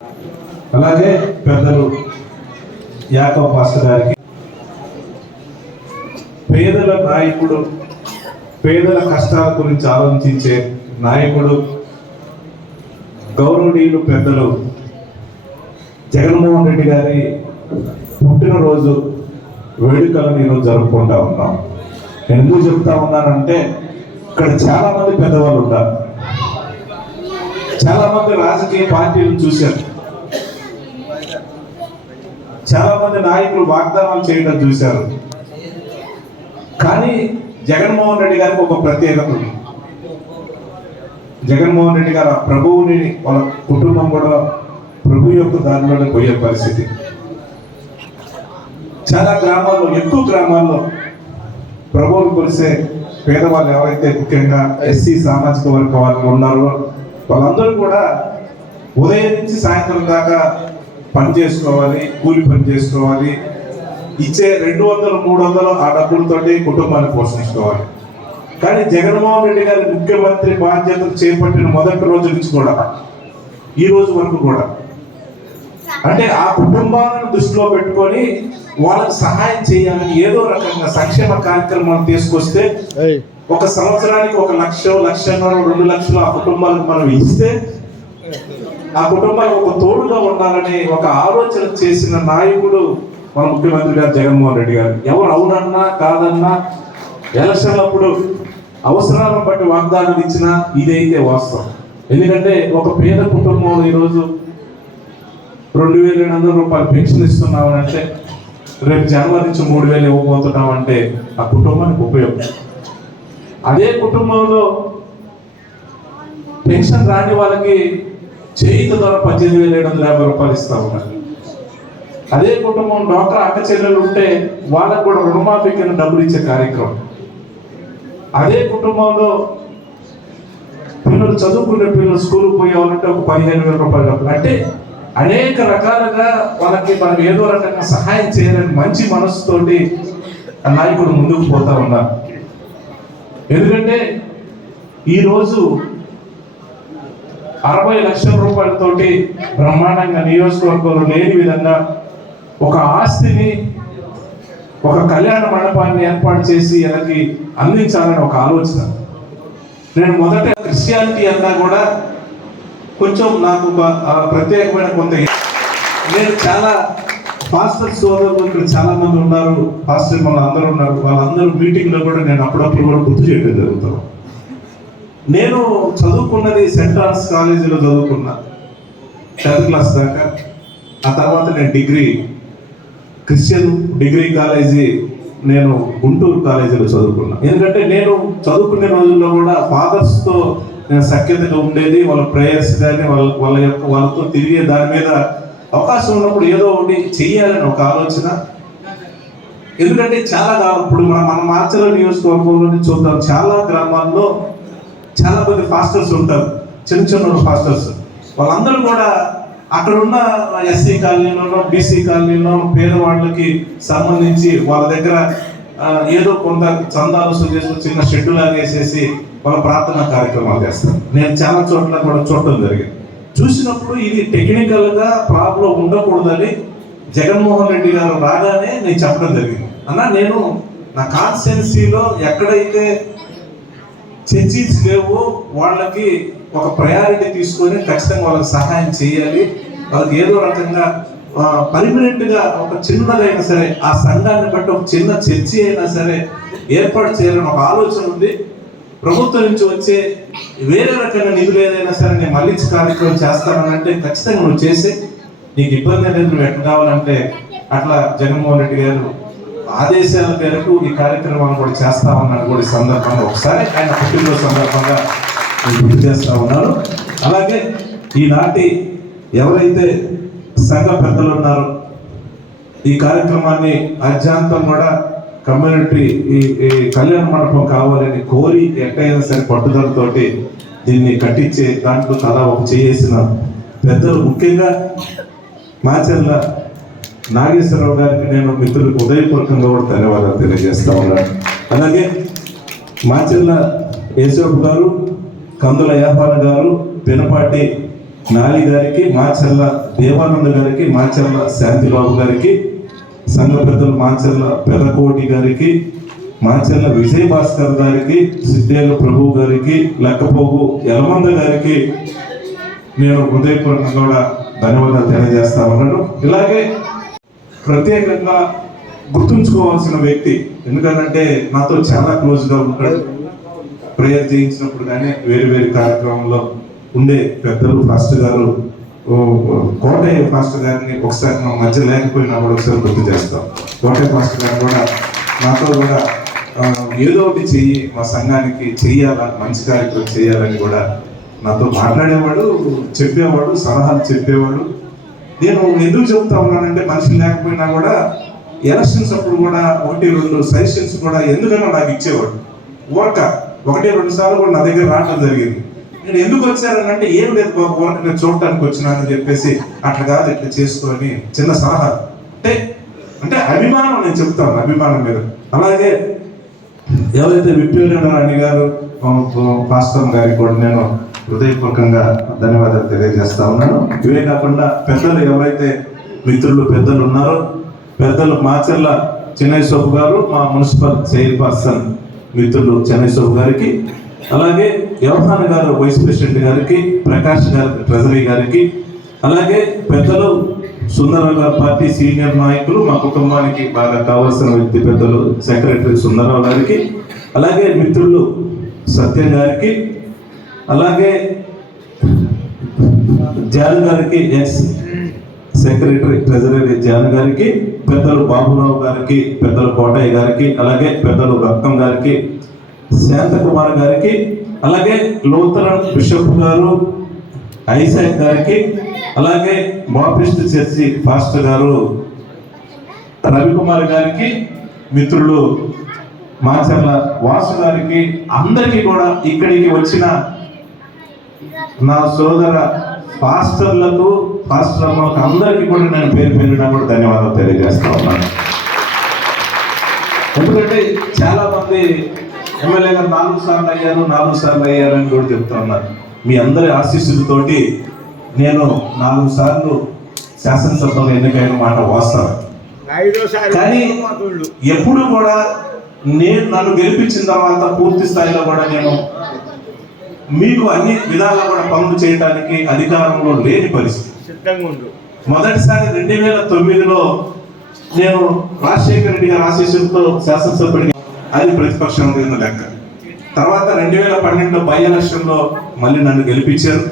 అలాగే పెద్దలు యాకోబ్ మాస్టర్ గారికి, పేదల నాయకుడు, పేదల కష్టాల గురించి ఆలోచించే నాయకుడు, గౌరవనీయులు పెద్దలు జగన్మోహన్ రెడ్డి గారి పుట్టినరోజు వేడుకలను ఈరోజు జరుపుకుంటా ఉన్నాం. నేను ఎందుకు చెప్తా ఉన్నానంటే, ఇక్కడ చాలా మంది పెద్దవాళ్ళు ఉన్నారు, చాలా మంది రాజకీయ పార్టీలను చూశారు, చాలా మంది నాయకులు వాగ్దానాలు చేయడం చూశారు. కానీ జగన్మోహన్ రెడ్డి గారికి ఒక ప్రత్యేకత ఉంది. జగన్మోహన్ రెడ్డి గారు ఆ ప్రభువుని, వాళ్ళ కుటుంబం కూడా ప్రభు యొక్క దారిలోనే పోయే పరిస్థితి. చాలా గ్రామాల్లో, ఎక్కువ గ్రామాల్లో ప్రభువుని కొలిసే పేదవాళ్ళు ఎవరైతే ముఖ్యంగా ఎస్సీ సామాజిక వర్గ వాళ్ళు ఉన్నారో వాళ్ళందరూ కూడా ఉదయం నుంచి సాయంత్రం దాకా పని చేసుకోవాలి, కూలి పని చేసుకోవాలి, ఇచ్చే 200-300 ఆ డబ్బులతోటి కుటుంబాన్ని పోషించుకోవాలి. కానీ జగన్మోహన్ రెడ్డి గారి ముఖ్యమంత్రి బాధ్యతలు చేపట్టిన మొదటి రోజు నుంచి కూడా ఈ రోజు వరకు కూడా అంటే ఆ కుటుంబాలను దృష్టిలో పెట్టుకొని వాళ్ళకి సహాయం చేయాలని ఏదో రకంగా సంక్షేమ కార్యక్రమాలు తీసుకొస్తే ఒక సంవత్సరానికి 1 లక్ష, 1,50,000, 2 లక్షలు ఆ కుటుంబాలకు మనం ఇస్తే ఆ కుటుంబాలకు ఒక తోడుగా ఉండాలని ఒక ఆలోచన చేసిన నాయకుడు మన ముఖ్యమంత్రి గారు జగన్మోహన్ రెడ్డి గారు. ఎవరు అవునన్నా కాదన్నా ఎలక్షన్లప్పుడు అవసరాలను బట్టి వాగ్దానాలు ఇచ్చినా ఇదైతే వాస్తవం. ఎందుకంటే ఒక పేద కుటుంబంలో ఈరోజు 2,800 రూపాయలు పెన్షన్ ఇస్తున్నామని అంటే, రేపు జనవరి నుంచి 3,000 ఇవ్వబోతున్నామంటే ఆ కుటుంబానికి ఉపయోగం. అదే కుటుంబంలో పెన్షన్ రాని వాళ్ళకి చేయిత ద్వారా 18,750 రూపాయలు ఇస్తా ఉన్నారు. అదే కుటుంబం డాక్టర్ అక్క చెల్లెలు ఉంటే వాళ్ళకు కూడా రుణమాఫీ కింద డబ్బులు ఇచ్చే కార్యక్రమం. అదే కుటుంబంలో పిల్లలు చదువుకునే పిల్లలు స్కూల్కి పోయేవాళ్ళంటే ఒక 15,000 రూపాయలు డబ్బులు. అంటే అనేక రకాలుగా వాళ్ళకి మనం ఏదో రకంగా సహాయం చేయాలని మంచి మనసుతోటి ఆ నాయకుడు ముందుకు పోతా ఉన్నారు. ఎందుకంటే ఈరోజు 60 లక్షల రూపాయలతోటి బ్రహ్మాండంగా నియోజకవర్గంలో లేని విధంగా ఒక ఆస్తిని, ఒక కళ్యాణ మండపాన్ని ఏర్పాటు చేసి వాళ్ళకి అందించాలని ఒక ఆలోచన. నేను మొదట క్రిస్టియానిటీ అన్నా కూడా కొంచెం నాకు ప్రత్యేకమైన కొంత, నేను చాలా పాస్టర్ సోదరులు ఇక్కడ చాలా మంది ఉన్నారు, పాస్టర్ మన అందరూ ఉన్నారు, వాళ్ళందరూ మీటింగ్లో కూడా నేను అప్పుడప్పుడు కూడా గుర్తు చేయడం జరుగుతాను. నేను చదువుకున్నది సెంట్ ఆర్ట్స్ కాలేజీలో చదువుకున్నా 10th క్లాస్ దాకా. ఆ తర్వాత నేను డిగ్రీ క్రిస్టియన్ డిగ్రీ కాలేజీ నేను గుంటూరు కాలేజీలో చదువుకున్నా. ఎందుకంటే నేను చదువుకునే రోజుల్లో కూడా ఫాదర్స్తో నేను సఖ్యతగా ఉండేది, వాళ్ళ ప్రేయర్స్ కానీ వాళ్ళతో తిరిగే దాని మీద అవకాశం ఉన్నప్పుడు ఏదో ఒకటి చెయ్యాలని ఒక ఆలోచన. ఎందుకంటే చాలా ఇప్పుడు మన మాచర్ల నియోజకవర్గంలోని చూద్దాం, చాలా గ్రామాల్లో చాలా మంది పాస్టర్స్ ఉంటారు, చిన్న చిన్న పాస్టర్స్. వాళ్ళందరూ కూడా అక్కడున్న ఎస్సీ కాలనీలోనో బీసీ కాలనీలో పేదవాళ్ళకి సంబంధించి వాళ్ళ దగ్గర ఏదో కొంత చందాలు చేసుకుని చిన్న షెడ్డు లాగా వేసేసి వాళ్ళ ప్రార్థనా కార్యక్రమాలు చేస్తారు. నేను చాలా చోట్ల కూడా చూడటం జరిగింది. చూసినప్పుడు ఇది టెక్నికల్గా ప్రాబ్లం ఉండకూడదని జగన్మోహన్ రెడ్డి గారు రాగానే నేను చెప్పడం జరిగింది. అన్నా, నేను నా కాన్స్టిట్యున్సీలో ఎక్కడైతే చర్చిస్ లేవో వాళ్ళకి ఒక ప్రయారిటీ తీసుకొని ఖచ్చితంగా వాళ్ళకి సహాయం చేయాలి, వాళ్ళకి ఏదో రకంగా పర్మనెంట్గా ఒక చిన్నదైనా సరే ఆ సంఘాన్ని బట్టి ఒక చిన్న చర్చి అయినా సరే ఏర్పాటు చేయాలని ఒక ఆలోచన ఉంది. ప్రభుత్వం నుంచి వచ్చే వేరే రకమైన నిధులు ఏదైనా సరే నేను మళ్ళించి కార్యక్రమం చేస్తానంటే ఖచ్చితంగా నువ్వు చేసి, నీకు ఇబ్బంది అనేది నువ్వు ఎట్లా కావాలంటే అట్లా జగన్మోహన్ రెడ్డి గారు ఆదేశాల మేరకు ఈ కార్యక్రమాన్ని కూడా చేస్తామన్నాడు. కూడా ఈ సందర్భంగా ఒకసారి ఆయన పుట్టినరోజు సందర్భంగా గుర్తు చేస్తా ఉన్నారు. అలాగే ఈనాటి ఎవరైతే సంఘ పెద్దలు ఉన్నారో ఈ కార్యక్రమాన్ని అత్యంతం కూడా కమ్యూనిటీ ఈ కళ్యాణ మండపం కావాలని కోరి ఎక్కడైనా సరే పట్టుదలతోటి దీన్ని కట్టించే దాంట్లో తలా ఒక చేసిన పెద్దలు, ముఖ్యంగా మాచర్ల నాగేశ్వరరావు గారికి నేను మిత్రులకు ఉదయపూర్వకంగా కూడా ధన్యవాదాలు తెలియజేస్తా ఉన్నాను. అలాగే మాచర్ల యేసోపు గారు, కందుల యాపాల గారు, పినపాటి నాలి గారికి, మాచర్ల దేవానంద గారికి, మాచర్ల శాంతిబాబు గారికి, సంఘ పెద్దలు మాచర్ల పెర్రకోటి గారికి, మాచర్ల విజయ భాస్కర్ గారికి, సిద్ధేల ప్రభు గారికి, లెక్కపోగు యలమంద గారికి నేను హృదయపూర్వకంగా కూడా ధన్యవాదాలు తెలియజేస్తా ఉన్నాను. ఇలాగే ప్రత్యేకంగా గుర్తుంచుకోవాల్సిన వ్యక్తి, ఎందుకంటే నాతో చాలా క్లోజ్గా ఉంటాడు. ప్రేయర్ చేయించినప్పుడు కానీ వేరు వేరు కార్యక్రమంలో ఉండే పెద్దలు ఫాస్టర్ గారు, కోటయ్య ఫాస్టర్ గారిని ఒకసారి మా మధ్య లేకపోయినా కూడా ఒకసారి గుర్తు చేస్తాం. కోటయ్య ఫాస్టర్ గారు కూడా నాతో కూడా ఏదో ఒకటి చెయ్యి, మా సంఘానికి చెయ్యాలా, మంచి కార్యక్రమం చేయాలని కూడా నాతో మాట్లాడేవాడు, చెప్పేవాడు, సలహాలు చెప్పేవాడు. నేను ఎందుకు చెప్తా ఉన్నానంటే మనిషి లేకపోయినా కూడా ఎలక్షన్స్ అప్పుడు కూడా 1-2 సజెషన్స్ కూడా ఎందుకన్నా నాకు ఇచ్చేవాడు. ఊరక 1-2 సార్లు కూడా నా దగ్గర రావడం జరిగింది. నేను ఎందుకు వచ్చానంటే ఏం లేదు బాబు, ఊరక నేను చూడటానికి వచ్చినానని చెప్పేసి అట్లా కాదు ఇట్లా చేసుకొని చిన్న సలహా అంటే అభిమానం, నేను చెప్తాను అభిమానం మీద. అలాగే ఎవరైతే విక్టోరియా రాణి గారు పాస్టర్ గారికి కూడా నేను హృదయపూర్వకంగా ధన్యవాదాలు తెలియజేస్తా ఉన్నాను. ఇవే కాకుండా పెద్దలు ఎవరైతే మిత్రులు పెద్దలు ఉన్నారో, పెద్దలు మాచర్ల చెన్నైసోపు గారు, మా మున్సిపల్ చైర్పర్సన్ మిత్రులు చెన్నైసోపు గారికి, అలాగే యోహాన్ గారు వైస్ ప్రెసిడెంట్ గారికి, ప్రకాష్ గారు ట్రెజరీ గారికి, అలాగే పెద్దలు సుందరరావు గారి పార్టీ సీనియర్ నాయకులు, మా కుటుంబానికి బాగా కావాల్సిన వ్యక్తి పెద్దలు సెక్రటరీ సుందరరావు గారికి, అలాగే మిత్రులు సత్యం గారికి, అలాగే జాన్ గారికి, ఎక్స్ సెక్రటరీ ట్రెజరీ జాన్ గారికి, పెద్దలు బాబురావు గారికి, పెద్దలు కోటయ్య గారికి, అలాగే పెద్దలు రత్నం గారికి, శాంతకుమార్ గారికి, అలాగే లూథరన్ బిషప్ గారు ఐసాక్ గారికి, అలాగే బాప్టిస్ట్ చర్చి పాస్టర్ గారు రవికుమార్ గారికి, మిత్రులు మాచర్ల వాసు గారికి, అందరికీ కూడా ఇక్కడికి వచ్చిన నా సోదర పాస్టర్లకు, పాస్టర్ అమ్మలకు అందరికీ కూడా నేను పేరు పేరున కూడా ధన్యవాదాలు తెలియజేస్తా ఉన్నాను. ఎందుకంటే చాలా మంది ఎమ్మెల్యే గారు 4 సార్లు అయ్యారు అని కూడా చెప్తా ఉన్నారు. మీ అందరి ఆశీస్సులతోటి నేను 4 సార్లు శాసనసభలో ఎన్నికైన మాట వాస్తవం. కానీ ఎప్పుడు కూడా నన్ను గెలిపించిన తర్వాత పూర్తి స్థాయిలో కూడా నేను మీకు అన్ని విధాలుగా కూడా పనులు చేయడానికి అధికారంలో లేని పరిస్థితి. మొదటిసారి 2009లో నేను రాజశేఖర రెడ్డి గారి ఆశీస్సులతో శాసనసభ్యుడిగా, అది ప్రతిపక్షం కింద లెక్క. తర్వాత 2012లో బై ఎలక్షన్లో మళ్ళీ నన్ను గెలిపించారు.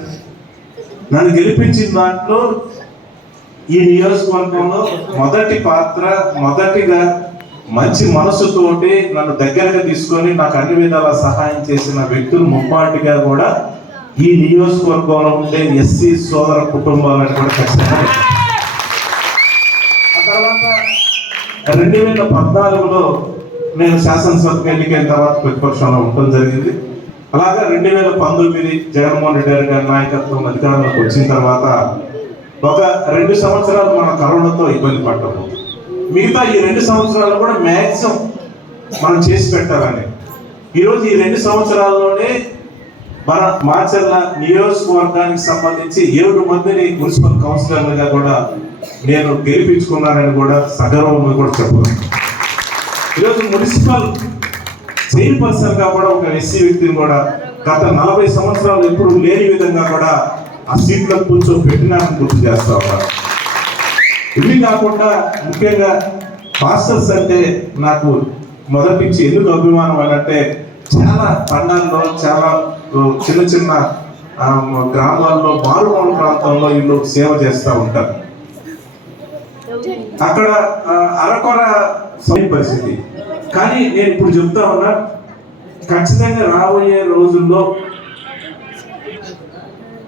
నన్ను గెలిపించిన దాంట్లో ఈ నియోజకవర్గంలో మొదటిగా మంచి మనసుతోటి నన్ను దగ్గరగా తీసుకొని నాకు అన్ని విధాల సహాయం చేసిన వ్యక్తులు ముప్పాటిగా కూడా ఈ నియోజకవర్గంలో ఉండే ఎస్సీ సోదర కుటుంబాలను కూడా ఖచ్చితంగా. ఆ తర్వాత 2014లో నేను శాసనసభకు ఎన్నికైన తర్వాత ప్రతిపక్షంలో ఉండడం జరిగింది. అలాగా 2019 జగన్మోహన్ రెడ్డి గారి నాయకత్వం అధికారంలోకి వచ్చిన తర్వాత ఒక 2 సంవత్సరాలు మన కరోనాతో ఇబ్బంది పడ్డాము. మిగతా ఈ 2 సంవత్సరాలు కూడా మ్యాక్సిమం మనం చేసి పెట్టాలని, ఈరోజు ఈ 2 సంవత్సరాల్లోనే మన మాచర్ల నియోజకవర్గానికి సంబంధించి 7 మందిని మున్సిపల్ కౌన్సిలర్లుగా కూడా నేను గెలిపించుకున్నానని కూడా సగర్వంగా కూడా చెప్పాను. ఈరోజు మున్సిపల్ చైర్పర్సన్ గా కూడా ఒక ఎస్సీ వ్యక్తిని కూడా గత 40 సంవత్సరాలు ఎప్పుడు లేని విధంగా కూడా ఆ సీట్లో కూర్చోబెట్టినానని గుర్తు చేస్తా ఉన్నారు. ఇవి కాకుండా ముఖ్యంగా పాస్టర్స్ అంటే నాకు మొదటి నుంచి ఎందుకు అభిమానం అంటే, చాలా పండాల్లో, చాలా చిన్న గ్రామాల్లో, మారుమూల ప్రాంతంలో వీళ్ళు సేవ చేస్తూ ఉంటారు. అక్కడ అరకొర పరిస్థితి. కానీ నేను ఇప్పుడు చెప్తా ఉన్నా, ఖచ్చితంగా రాబోయే రోజుల్లో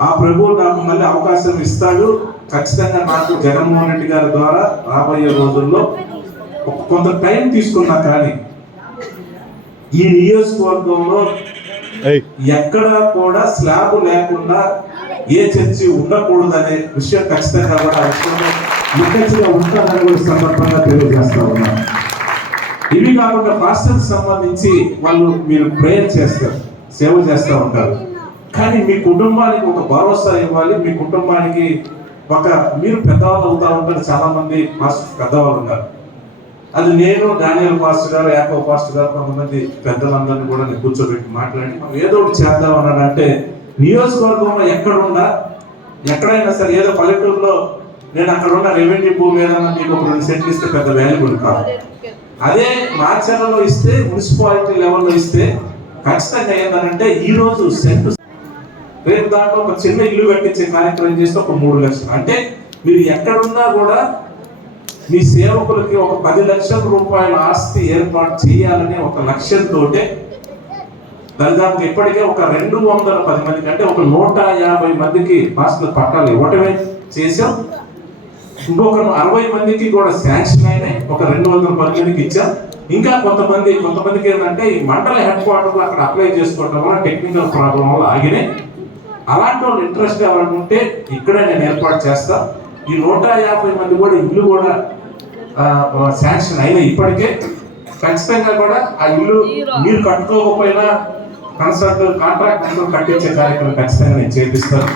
ఆ ప్రభువు నాకు మళ్ళీ అవకాశం ఇస్తాడు. ఖచ్చితంగా నాకు జగన్మోహన్ రెడ్డి గారి ద్వారా రాబోయే రోజుల్లో కొంత టైం తీసుకున్నా కానీ ఈ నియోజకవర్గంలో ఎక్కడ కూడా స్లాబ్ లేకుండా ఏ చర్చి ఉండకూడదనే విషయం ఖచ్చితంగా కూడా ముఖ్యంగా ఉంటానని కూడా సందర్భంగా తెలియజేస్తా ఉన్నాను. ఇవి కాకుండా పాస్టర్కి సంబంధించి మీరు ప్రేయర్ చేస్తారు, సేవ చేస్తూ ఉంటారు. కానీ మీ కుటుంబానికి ఒక భరోసా ఇవ్వాలి, మీ కుటుంబానికి మీరు పెద్దవాళ్ళు అవుతా ఉంటారు, చాలా మంది మాస్టర్స్ పెద్దవాళ్ళు ఉన్నారు. అది నేను, డానియల్ పాస్టర్ గారు, యాకో పాస్టర్ గారు, కొంతమంది పెద్దలందరినీ కూడా నేను కూర్చోబెట్టి మాట్లాడి మనం ఏదో ఒకటి చేద్దాం అన్నాడంటే, నియోజకవర్గంలో ఎక్కడైనా సరే ఏదో పల్లెటూరులో నేను అక్కడ ఉన్న రెవెన్యూ భూమి ఏదైనా మీకు ఒక 2 సెంట్లు ఇస్తే పెద్ద వాల్యుబుల్ కాదు. అదే మాచర్లలో ఇస్తే, మున్సిపాలిటీ లెవెల్లో ఇస్తే ఖచ్చితంగా ఏంటంటే ఈ రోజు సెంటు రేపు దాంట్లో ఒక చిన్న ఇల్లు కట్టించే కార్యక్రమం చేస్తే ఒక 3 లక్షలు. అంటే మీరు ఎక్కడున్నా కూడా మీ సేవకులకి ఒక 10 లక్షల రూపాయల ఆస్తి ఏర్పాటు చేయాలనే ఒక లక్ష్యంతో దాదాపు ఇప్పటికే ఒక 210 మందికి, అంటే ఒక 150 మందికి మాస్టర్ల పట్టాలు ఇవ్వటమే చేసాం. ఇంకొక 60 మందికి కూడా శాంక్షన్ అయినాయి. ఒక 210 మందికి ఇచ్చాం. ఇంకా కొంతమందికి ఏంటంటే ఈ మండల హెడ్ క్వార్టర్లో అక్కడ అప్లై చేసుకోవడం వల్ల టెక్నికల్ ప్రాబ్లం వల్ల ఆగినాయి. అలాంటి వాళ్ళు ఇంట్రెస్ట్ ఎవరైనా ఉంటే ఇక్కడే నేను ఏర్పాటు చేస్తా. ఈ 150 మంది కూడా ఇల్లు కూడా శాంక్షన్ అయినాయి ఇప్పటికే. ఖచ్చితంగా కూడా ఆ ఇల్లు మీరు కట్టుకోకపోయినా కాంట్రాక్ట్ కట్టించే కార్యక్రమం ఖచ్చితంగా నేను చేపిస్తాను.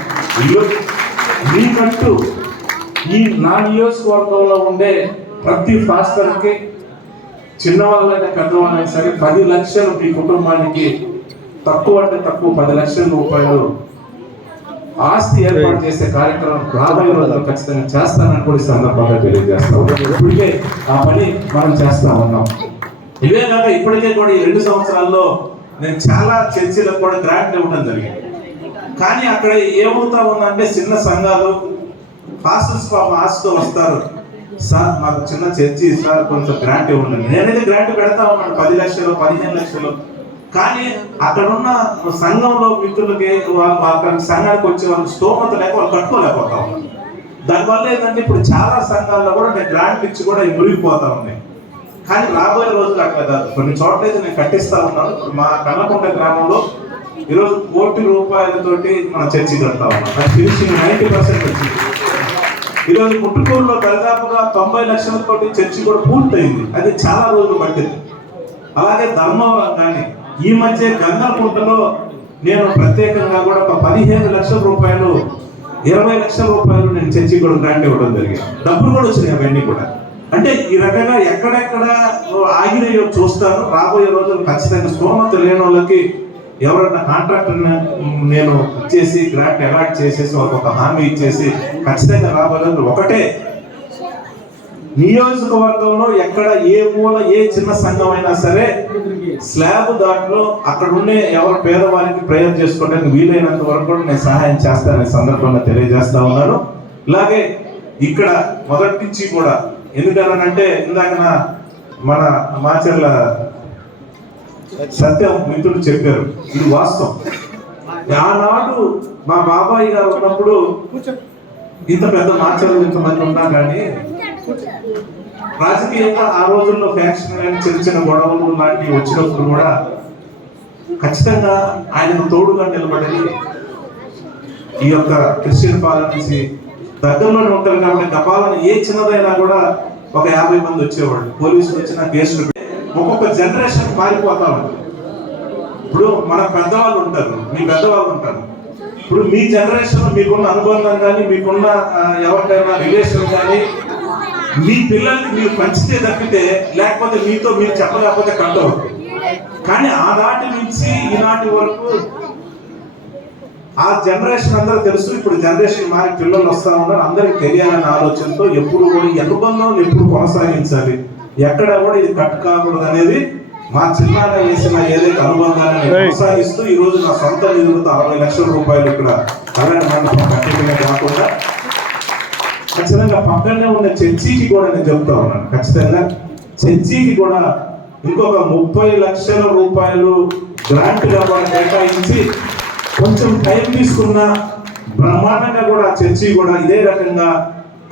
ఇల్లు మీకంటూ ఈ నా నియోజకవర్గంలో ఉండే ప్రతి పాస్టర్కి, చిన్నవాళ్ళైనా పెద్దవాళ్ళైనా సరే 10 లక్షలు మీ కుటుంబానికి, తక్కువ 10 లక్షల రూపాయలు ఆస్తి ఏర్పాటు చేసే కార్యక్రమం రాబోయే రోజుల్లో ఖచ్చితంగా చేస్తానని కూడా ఈ సందర్భంగా తెలియజేస్తాం. ఇప్పటికే ఆ పని మనం చేస్తా ఉన్నాం. ఇవే కాక ఇప్పటికే కూడా ఈ 2 సంవత్సరాల్లో నేను చాలా చర్చిలకు కూడా గ్రాంట్లు ఇవ్వడం జరిగింది. కానీ అక్కడ ఏమవుతా ఉందంటే చిన్న సంఘాలు పాస్టర్స్ పాపం ఆశతో వస్తారు, సార్ మాకు చిన్న చర్చి సార్ కొంచెం గ్రాంట్ ఇవ్వండి. నేనైతే గ్రాంట్ పెడతా ఉన్నాను 10 లక్షలు 15 లక్షలు. కానీ అక్కడున్న సంఘంలో మిత్రులకి సంఘానికి వచ్చే వాళ్ళకి స్తోమత లేక వాళ్ళు కట్టుకోలేకపోతా ఉన్నారు. దానివల్ల ఏంటంటే ఇప్పుడు చాలా సంఘాల్లో కూడా నేను గ్రాంట్ ఇచ్చి కూడా మురిగిపోతా ఉన్నాయి. కానీ రాబోయే రోజులు అట్లా కాదు. కొన్ని చోట్ల అయితే నేను కట్టిస్తా ఉన్నాను. మా కన్నకొండ గ్రామంలో ఈరోజు 1 కోటి రూపాయలతోటి మన చర్చి కడతా ఉన్నాం. అది ఫినిషింగ్ 90% వచ్చింది. ఈరోజు పుట్టుకూరులో దాదాపుగా 90 లక్షలతోటి చర్చి కూడా పూర్తయింది. అది చాలా రోజులు పట్టింది. అలాగే ధర్మవరం కానీ ఈ మధ్య గంగాకుంటలో నేను ప్రత్యేకంగా కూడా ఒక 15 లక్షల రూపాయలు 20 లక్షల రూపాయలు నేను చర్చి కూడా గ్రాంట్ ఇవ్వడం జరిగింది. డబ్బులు కూడా వచ్చినాయి అవన్నీ కూడా. అంటే ఈ రకంగా ఎక్కడెక్కడ ఆగినాయో చూస్తాను. రాబోయే రోజులు ఖచ్చితంగా స్తోమత లేని వాళ్ళకి ఎవరైనా కాంట్రాక్టర్ నేను ఇచ్చేసి గ్రాంట్ అలాట్ చేసేసి ఒక హామీ ఇచ్చేసి ఖచ్చితంగా రాబోయే రోజులు ఒకటే, నియోజకవర్గంలో ఎక్కడ ఏ మూల ఏ చిన్న సంఘం అయినా సరే స్లాబ్ దాంట్లో అక్కడ ఉండే ఎవరు పేదవారికి ప్రేయర్ చేసుకోవడానికి వీలైనంత వరకు కూడా నేను సహాయం చేస్తాననే సందర్భంగా తెలియజేస్తా ఉన్నాను. ఇలాగే ఇక్కడ మొదటి నుంచి కూడా ఎందుకనంటే ఇందాక మన మాచర్ల సత్యం మిత్రుడు చెప్పారు, ఇది వాస్తవం. ఆనాడు మా బాబాయ్ గారు ఉన్నప్పుడు ఇంత పెద్ద మాచర్లు ఇంతమంది ఉన్నా కానీ రాజకీయంగా ఆ రోజుల్లో ఫ్యాక్షన్ కానీ చిన్న గొడవలు లాంటివి వచ్చినప్పుడు కూడా ఖచ్చితంగా ఆయనకు తోడుగా నిలబడి ఈ యొక్క క్రిస్టియన్ పాలనీసి దగ్గరలోనే ఉంటారు కాబట్టి గపాలను ఏ చిన్నదైనా కూడా ఒక 50 మంది వచ్చేవాళ్ళు. పోలీసులు వచ్చిన కేసులు ఒక్కొక్క జనరేషన్ మారిపోతా ఉంటుంది. ఇప్పుడు మన పెద్దవాళ్ళు ఉంటారు, మీ పెద్దవాళ్ళు ఉంటారు. ఇప్పుడు మీ జనరేషన్ మీకున్న అనుబంధం కానీ మీకున్న ఎవరికైనా రిలేషన్ కానీ మీ పిల్లల్ని మీరు పంచితే తప్పితే, లేకపోతే మీతో మీరు చెప్పలేకపోతే కట్ అవుతుంది. కానీ ఆనాటి నుంచి ఈనాటి వరకు ఆ జనరేషన్ అందరూ తెలుసు. ఇప్పుడు జనరేషన్ మారి పిల్లలు వస్తా ఉన్నారు, అందరికి తెలియాలనే ఆలోచనతో ఎప్పుడు కూడా ఈ అనుబంధం ఎప్పుడు కొనసాగించాలి, ఎక్కడ కూడా ఇది కట్ కాకూడదు అనేది మా చిన్నాన్న వేసిన ఏదైతే అనుబంధాన్ని కొనసాగిస్తూ ఈ రోజు నా సొంత నిధులతో 60 లక్షల రూపాయలు ఇక్కడ కళ్యాణ మండపం కట్టించడమే కాకుండా ఖచ్చితంగా పక్కనే ఉన్న చర్చికి కూడా నేను చెప్తా ఉన్నాను, ఖచ్చితంగా చర్చికి కూడా ఇంకొక 30 లక్షల రూపాయలు గ్రాంట్ గా కూడా కేటాయించి కొంచెం టైం తీసుకున్న బ్రహ్మాండంగా కూడా చర్చి కూడా ఇదే రకంగా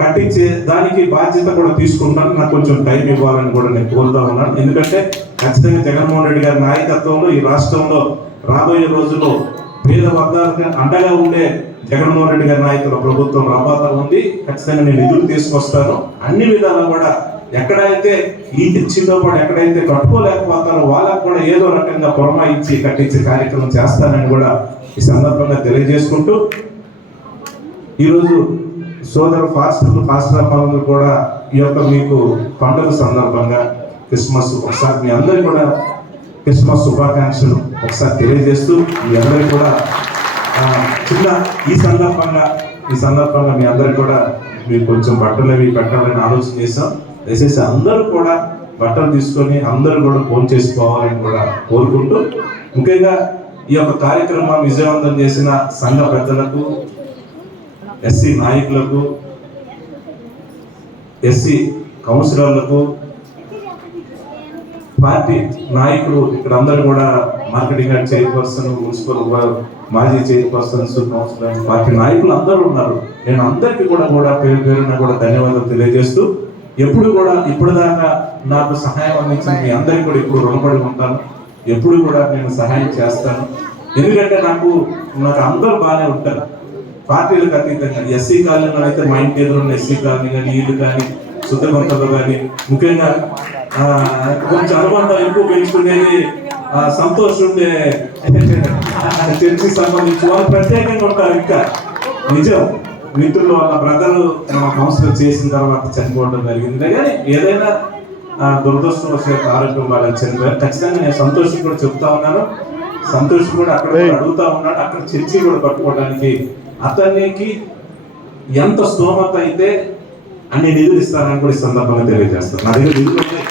కట్టించే దానికి బాధ్యత కూడా తీసుకుంటాను. నాకు కొంచెం టైం ఇవ్వాలని కూడా నేను కోరుతా ఉన్నాను. ఎందుకంటే ఖచ్చితంగా జగన్మోహన్ రెడ్డి గారి నాయకత్వంలో ఈ రాష్ట్రంలో రాబోయే రోజుల్లో పేద వర్గాలకు అండగా ఉండే జగన్మోహన్ రెడ్డి గారి నాయకుల ప్రభుత్వం రాబోతా ఉంది. ఖచ్చితంగా నేను నిధులు తీసుకొస్తాను. అన్ని విధాలు కూడా ఎక్కడైతే ఈ చర్చితో పాటు ఎక్కడైతే కట్టుకోలేకపోతారో వాళ్ళకు కూడా ఏదో రకంగా పురమాయించి కట్టించే కార్యక్రమం చేస్తానని కూడా ఈ సందర్భంగా తెలియజేసుకుంటూ ఈరోజు సోదరు ఫాస్టర్ అమ్మాయిలు కూడా ఈ యొక్క మీకు పండుగ సందర్భంగా క్రిస్మస్ ఒకసారి మీ అందరికీ కూడా క్రిస్మస్ శుభాకాంక్షలు ఒకసారి తెలియజేస్తూ మీ అందరికీ కూడా చిన్న ఈ సందర్భంగా మీ అందరికి కూడా మీరు కొంచెం బట్టలు అవి పెట్టాలని ఆలోచన చేస్తాం. దయచేసి అందరూ కూడా బట్టలు తీసుకొని అందరూ కూడా ఫోన్ చేసుకోవాలని కూడా కోరుకుంటూ, ముఖ్యంగా ఈ యొక్క కార్యక్రమం విజయవంతం చేసిన సంఘ పెద్దలకు, ఎస్సీ నాయకులకు, ఎస్సీ కౌన్సిలర్లకు, పార్టీ నాయకులు, ఇక్కడ అందరూ కూడా మార్కెటింగ్ చైర్పర్సన్, మున్సిపల్ మాజీ చైర్పర్సన్స్, కౌన్సిలర్, పార్టీ నాయకులు అందరూ ఉన్నారు. నేను అందరికీ కూడా పేరున కూడా ధన్యవాదాలు తెలియజేస్తూ, ఎప్పుడు కూడా ఇప్పటిదాకా నాకు సహాయం అందించిన మీ అందరికీ కూడా ఇప్పుడు రుణపడి ఉంటాను. ఎప్పుడు కూడా నేను సహాయం చేస్తాను. ఎందుకంటే నాకు అందరూ బాగానే ఉంటారు, పార్టీలకు అతీతంగా. ఎస్సీ కాలనీలో అయితే మా ఇంటి ఎదురున్న ఎస్సీ కాలనీ కానీ, ఇల్లు కానీ, శుద్ధగొంతలు కానీ, ముఖ్యంగా కొంచెం అనుబంధం ఎక్కువ పెంచుకునేది సంతోష్ ఉండే చర్చికి సంబంధించి వాళ్ళు ప్రత్యేకంగా ఉంటారు. ఇంకా నిజం, మిత్రులు వాళ్ళ బ్రదరు కౌన్సిలర్ చేసిన తర్వాత చనిపోవడం జరిగింది. కానీ ఏదైనా దురదృష్టవశాత్తు ఆరోగ్యం వాళ్ళని చనిపోయారు. ఖచ్చితంగా నేను సంతోష్ కూడా చెప్తా ఉన్నాను. సంతోష్ కూడా అక్కడ అడుగుతా ఉన్నాడు, అక్కడ చర్చి కూడా కట్టుకోవడానికి అతనికి ఎంత స్తోమత అయితే అన్ని నిధులు ఇస్తానని కూడా ఈ సందర్భంగా తెలియజేస్తాను. నా దగ్గర నిధులు ఉన్నాయి.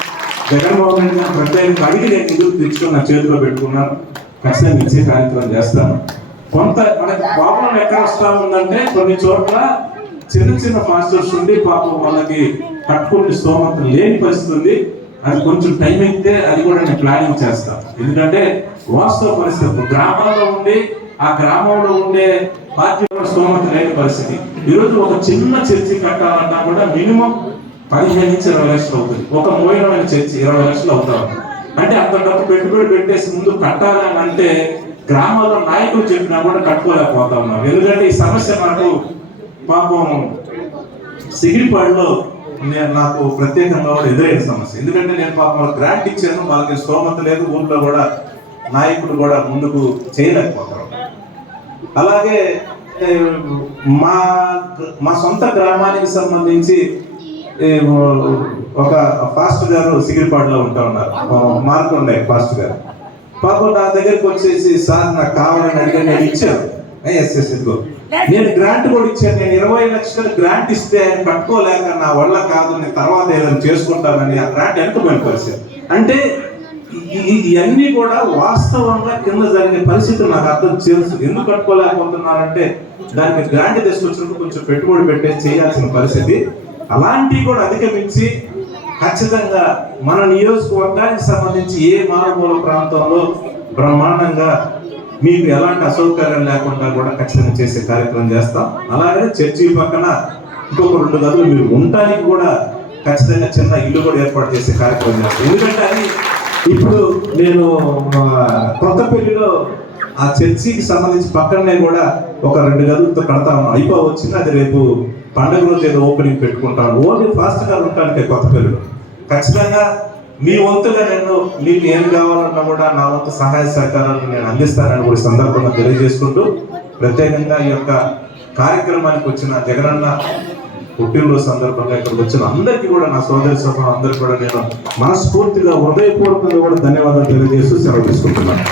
జగన్మోహన్ రెడ్డి గారు ప్రత్యేకంగా అడిగి నేను నిధులు తెచ్చుకొని నా చేతిలో పెట్టుకున్నాను. ఖచ్చితంగా ఇచ్చే కార్యక్రమం చేస్తాను. కొంత మనకి ప్రాబ్లం ఎక్కడ వస్తా ఉందంటే, కొన్ని చోట్ల చిన్న పాస్టర్స్ ఉండి పాపం వాళ్ళకి కట్టుకునే స్తోమత లేని పరిస్థితి ఉంది. అది కొంచెం టైం అయితే అది కూడా నేను ప్లానింగ్ చేస్తాను. ఎందుకంటే వాస్తవ పరిస్థితి గ్రామాల్లో ఉండి ఆ గ్రామంలో ఉండే పార్టీ స్తోమత లేని పరిస్థితి. ఈరోజు ఒక చిన్న చర్చి కట్టాలన్నా కూడా మినిమం 15 నుంచి 20 లక్షలు అవుతుంది. ఒక మోయనమైన చర్చి 20 లక్షలు అవుతారు. అంటే అంత డబ్బు పెట్టుబడి పెట్టేసి ముందు కట్టాలని అంటే గ్రామాల్లో నాయకులు చెప్పినా కూడా కట్టుకోలేకపోతా ఉన్నారు. ఎందుకంటే ఈ సమస్య నాకు పాపం సిగిరిపాడులో నాకు ప్రత్యేకంగా కూడా ఎదురైన సమస్య. ఎందుకంటే నేను పాపం గ్రాంట్ ఇచ్చాను, వాళ్ళకి స్తోమత లేదు, ఊళ్ళో కూడా నాయకులు కూడా ముందుకు చేయలేకపోతారు. అలాగే మా సొంత గ్రామానికి సంబంధించి ఒక ఫాస్టర్ గారు సిగిరిపాడులో ఉంటా ఉన్నారు, మార్కొండ ఫాస్టర్ గారు. పాపం నా దగ్గరికి వచ్చేసి, సార్ నాకు కావాలని అడిగి నేను ఇచ్చాను. ఇదిగో నేను గ్రాంట్ కూడా ఇచ్చాను. నేను 20 లక్షలు గ్రాంట్ ఇస్తే ఆయన కట్టుకోలేక నా వల్ల కాదు, నేను తర్వాత ఏదైనా చేసుకుంటానని ఆ గ్రాంట్ వెనకపోయిన పరిస్థితి. అంటే ఇవన్నీ కూడా వాస్తవంగా కింద జరిగే పరిస్థితులు నాకు అర్థం తెలుసు. ఎందుకు కట్టుకోలేకపోతున్నానంటే దానికి గ్రాంట్ తీసుకొచ్చినప్పుడు కొంచెం పెట్టుబడి పెట్టేసి చేయాల్సిన పరిస్థితి. అలాంటివి కూడా అధిగమించి ఖచ్చితంగా మన నియోజకవర్గానికి సంబంధించి ఏ మారుమూల ప్రాంతంలో బ్రహ్మాండంగా మీకు ఎలాంటి అసౌకర్యం లేకుండా కూడా ఖచ్చితంగా చేసే కార్యక్రమం చేస్తాం. అలాగే చర్చి పక్కన ఇంకొక 2 గదులు మీరు ఉండటానికి కూడా ఖచ్చితంగా చిన్న ఇల్లు కూడా ఏర్పాటు చేసే కార్యక్రమం చేస్తాం. ఎందుకంటే అది ఇప్పుడు నేను కొత్తపల్లిలో ఆ చర్చికి సంబంధించి పక్కనే కూడా ఒక 2 గదులతో కడతా ఉన్నాం. అయిపోవచ్చింది. అది రేపు పండుగ రోజు ఏదో ఓపెనింగ్ పెట్టుకుంటాను. ఓన్లీ ఫాస్ట్ గా ఉంటానికి కొత్తపల్లిలో. ఖచ్చితంగా మీ వంతుగా నేను మీకు ఏం కావాలన్నా కూడా నా వంతు సహాయ సహకారాలను నేను అందిస్తానని కూడా సందర్భంగా తెలియజేసుకుంటూ, ప్రత్యేకంగా ఈ యొక్క కార్యక్రమానికి వచ్చిన జగనన్న పుట్టినరోజు సందర్భంగా ఇక్కడికి వచ్చిన అందరికీ కూడా, నా సోదరి సభ అందరికీ కూడా నేను మనస్ఫూర్తిగా హృదయపూర్వకంగా కూడా ధన్యవాదాలు తెలియజేస్తూ సెలవు తీసుకుంటున్నాను.